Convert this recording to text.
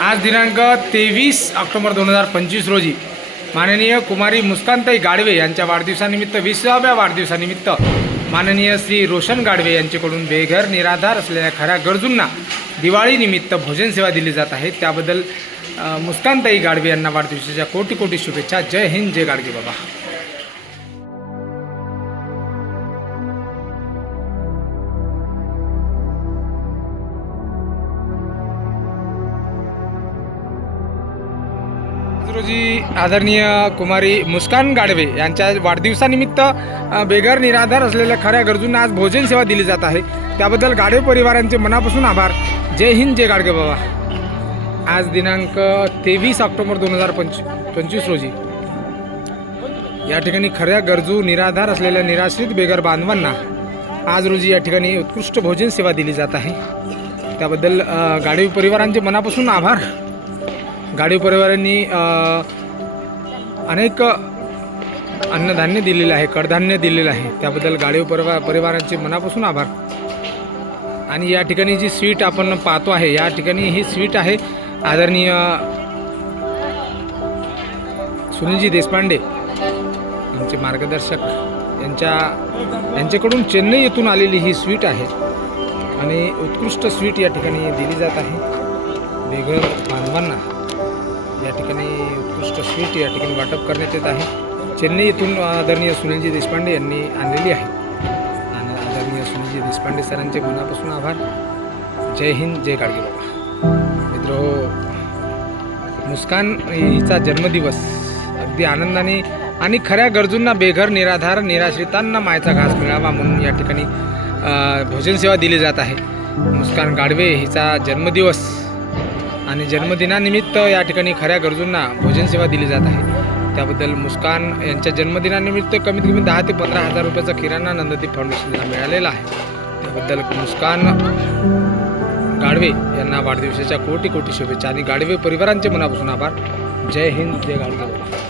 आज दिनांक तेवीस ऑक्टोबर दोन हजार पंचवीस रोजी माननीय कुमारी मुस्कांताई गाडवे यांच्या वाढदिवसानिमित्त विसाव्या वाढदिवसानिमित्त माननीय श्री रोशन गाडवे यांच्याकडून बेघर निराधार असलेल्या खऱ्या गरजूंना दिवाळीनिमित्त भोजन सेवा दिली जात आहे. त्याबद्दल अ, मुस्कांताई गाडवे यांना वाढदिवसाच्या कोटी कोटी शुभेच्छा. जय हिंद जय गाडगे बाबा. आज आदरणीय कुमारी मुस्कान गाडवे यांच्या वाढदिवसानिमित्त बेघर निराधार असलेल्या खऱ्या गरजूंना आज भोजन सेवा दिली जात आहे. त्याबद्दल गाडवे परिवारांचे मनापासून आभार. जय हिंद जय गाडगे बाबा. आज दिनांक तेवीस ऑक्टोबर दोन हजार पंच पंचवीस रोजी. या ठिकाणी खऱ्या गरजू निराधार असलेल्या निराश्रित बेघर बांधवांना आज रोजी या ठिकाणी उत्कृष्ट भोजन सेवा दिली जात आहे. त्याबद्दल गाडवे परिवारांचे मनापासून आभार. गाडी परिवारांनी अनेक अन्नधान्य दिलेलं आहे कडधान्य दिलेलं आहे. त्याबद्दल गाडीव परिवार परिवारांचे मनापासून आभार. आणि या ठिकाणी जी स्वीट आपण पाहतो आहे या ठिकाणी ही स्वीट आहे आदरणीय सुनीलजी देशपांडे आमचे मार्गदर्शक. यांच्या यांच्याकडून चेन्नई येथून आलेली ही स्वीट आहे. आणि उत्कृष्ट स्वीट या ठिकाणी दिली जात आहे. बेघर बांधवांना. या ठिकाणी उत्कृष्ट स्वीट या ठिकाणी वाटप करण्यात येत आहे. चेन्नई येथून आदरणीय सुनीलजी देशपांडे यांनी आणलेली आहे. आणि आदरणीय सुनीलजी देशपांडे सरांचे मनापासून आभार. जय हिंद जय गाडगे बाबा. मित्र मुस्कान हिचा जन्मदिवस अगदी आनंदाने आणि खऱ्या गरजूंना बेघर निराधार निराश्रितांना मायचा घास मिळावा म्हणून या ठिकाणी भोजनसेवा भोजन सेवा दिली जात आहे. मुस्कान गाडवे हिचा जन्मदिवस. आणि जन्मदिनानिमित्त या ठिकाणी खऱ्या गरजूंना भोजन सेवा दिली जात आहे. त्याबद्दल मुस्कान यांच्या जन्मदिनानिमित्त कमीत कमी दहा ते पंधरा हजार रुपयाचा किराणा नंददीप फाउंडेशनला मिळालेला आहे. त्याबद्दल मुस्कान गाडवे यांना वाढदिवसाच्या कोटी कोटी शुभेच्छा आणि गाडवे परिवारांचे मनापासून आभार. जय हिंद जय गाडगे.